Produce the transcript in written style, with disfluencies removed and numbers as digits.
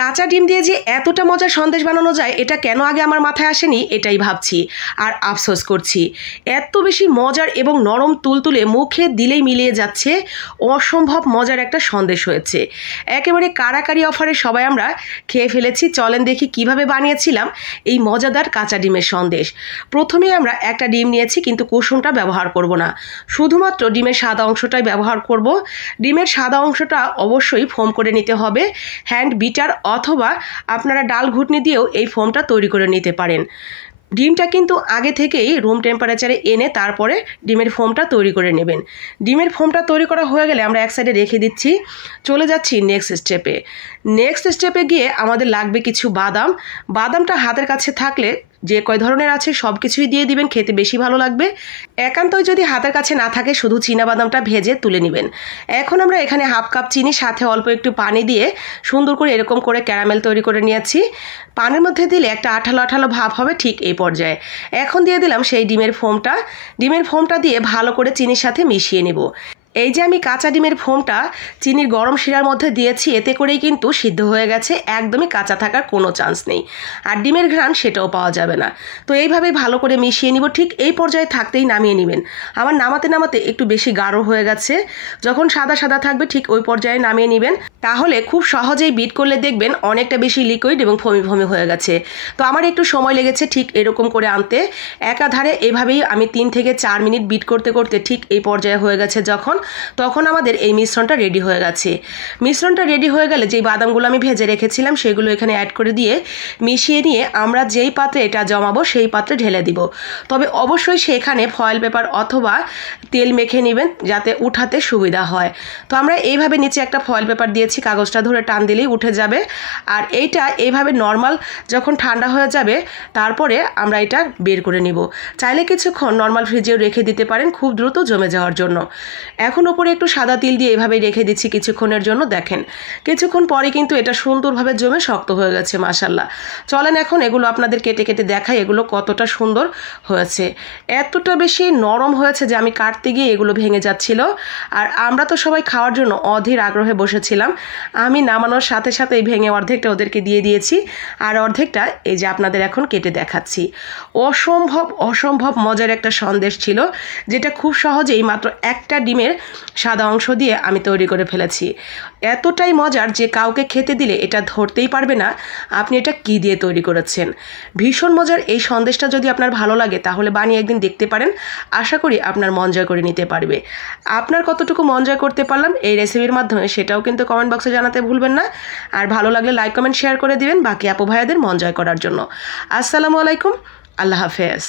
কাঁচা ডিম দিয়ে যে এতটা মজার সন্দেশ বানানো যায় এটা কেন আগে আমার মাথায় আসেনি এটাই ভাবছি আর আফসোস করছি। এত বেশি মজার এবং নরম তুলতুলে মুখে দিলেই মিলিয়ে যাচ্ছে, অসম্ভব মজার একটা সন্দেশ হয়েছে। একেবারে কারাকারি অফারে সবাই আমরা খেয়ে ফেলেছি। চলেন দেখি কিভাবে বানিয়েছিলাম এই মজাদার কাঁচা ডিমের সন্দেশ। প্রথমেই আমরা একটা ডিম নিয়েছি, কিন্তু কুসুমটা ব্যবহার করব না, শুধুমাত্র ডিমের সাদা অংশটাই ব্যবহার করব। ডিমের সাদা অংশটা অবশ্যই ফোম করে নিতে হবে। হ্যান্ড বিটার অথবা আপনারা ডাল ঘুটনি দিয়েও এই ফোমটা তৈরি করে নিতে পারেন। ডিমটা কিন্তু আগে থেকেই রুম টেম্পারেচারে এনে তারপরে ডিমের ফোমটা তৈরি করে নেবেন। ডিমের ফোমটা তৈরি করা হয়ে গেলে আমরা এক সাইডে রেখে দিচ্ছি। চলে যাচ্ছি নেক্সট স্টেপে। নেক্সট স্টেপে গিয়ে আমাদের লাগবে কিছু বাদাম। বাদামটা হাতের কাছে থাকলে যে কয় ধরনের আছে সব কিছুই দিয়ে দিবেন, খেতে বেশি ভালো লাগবে। একান্তই যদি হাতের কাছে না থাকে শুধু চীনাবাদামটা ভেজে তুলে নেবেন। এখন আমরা এখানে হাফ কাপ চিনি সাথে অল্প একটু পানি দিয়ে সুন্দর করে এরকম করে ক্যারামেল তৈরি করে নিয়েছি। পানির মধ্যে দিলে একটা আঠালো আঠালো ভাব হবে, ঠিক এই পর্যায়ে। এখন দিয়ে দিলাম সেই ডিমের ফোমটা। ডিমের ফোমটা দিয়ে ভালো করে চিনির সাথে মিশিয়ে নেব। এই যে আমি কাঁচা ডিমের ফোমটা চিনির গরম শিরার মধ্যে দিয়েছি, এতে করেই কিন্তু সিদ্ধ হয়ে গেছে, একদমই কাঁচা থাকার কোনো চান্স নেই। আর ডিমের ঘ্রাণ সেটাও পাওয়া যাবে না। তো এইভাবেই ভালো করে মিশিয়ে নিব। ঠিক এই পর্যায়ে থাকতেই নামিয়ে নেবেন। আমার নামাতে নামাতে একটু বেশি গাঢ় হয়ে গেছে, যখন সাদা সাদা থাকবে ঠিক ওই পর্যায়ে নামিয়ে নেবেন। তাহলে খুব সহজেই বিট করলে দেখবেন অনেকটা বেশি লিকুইড এবং ফমি ফমি হয়ে গেছে। তো আমার একটু সময় লেগেছে ঠিক এরকম করে আনতে। একাধারে এভাবেই আমি 3 থেকে 4 মিনিট বিট করতে করতে ঠিক এই পর্যায়ে হয়ে গেছে তখন আমাদের এই মিশ্রণটা রেডি হয়ে গেছে। মিশ্রণটা রেডি হয়ে গেলে যেই বাদামগুলো আমি ভেজে রেখেছিলাম সেগুলো এখানে অ্যাড করে দিয়ে মিশিয়ে নিয়ে আমরা যেই পাত্রে এটা জমাবো সেই পাত্রে ঢেলে দিব। তবে অবশ্যই সেখানে ফয়েল পেপার অথবা তেল মেখে নেবেন যাতে উঠাতে সুবিধা হয়। তো আমরা এইভাবে নিচে একটা ফয়েল পেপার দিয়েছি, কাগজটা ধরে টান দিলেই উঠে যাবে। আর এইটা এইভাবে নর্মাল যখন ঠান্ডা হয়ে যাবে তারপরে আমরা এটা বের করে নিব। চাইলে কিছুক্ষণ নর্মাল ফ্রিজেও রেখে দিতে পারেন খুব দ্রুত জমে যাওয়ার জন্য। এখন উপরে একটু সাদা তিল দিয়ে এভাবেই রেখে দিচ্ছি কিছুক্ষণের জন্য। দেখেন কিছুক্ষণ পরে কিন্তু এটা সুন্দরভাবে জমে শক্ত হয়ে গেছে মাশাআল্লাহ। চলেন এখন এগুলো আপনাদের কেটে কেটে দেখাই এগুলো কতটা সুন্দর হয়েছে। এতটা বেশি নরম হয়েছে যে আমি কাটতে গিয়ে এগুলো ভেঙে যাচ্ছিল। আর আমরা তো সবাই খাওয়ার জন্য অধীর আগ্রহে বসেছিলাম। আমি নামানোর সাথে সাথে এই ভেঙে অর্ধেকটা ওদেরকে দিয়ে দিয়েছি, আর অর্ধেকটা এই যে আপনাদের এখন কেটে দেখাচ্ছি। অসম্ভব অসম্ভব মজার একটা সন্দেশ ছিল, যেটা খুব সহজেই মাত্র একটা ডিমের সাদা অংশ দিয়ে আমি তৈরি করে ফেলেছি। এতটাই মজার যে কাউকে খেতে দিলে এটা ধরতেই পারবে না আপনি এটা কি দিয়ে তৈরি করেছেন। ভীষণ মজার এই সন্দেশটা যদি আপনার ভালো লাগে তাহলে বানিয়ে একদিন দেখতে পারেন। আশা করি আপনার মন জয় করে নিতে পারবে। আপনার কতটুকু মন জয় করতে পারলাম এই রেসিপির মাধ্যমে সেটাও কিন্তু কমেন্ট বক্সে জানাতে ভুলবেন না। আর ভালো লাগলে লাইক কমেন্ট শেয়ার করে দিবেন বাকি আপু ভাইয়াদের মন জয় করার জন্য। আসসালামু আলাইকুম, আল্লাহ হাফেজ।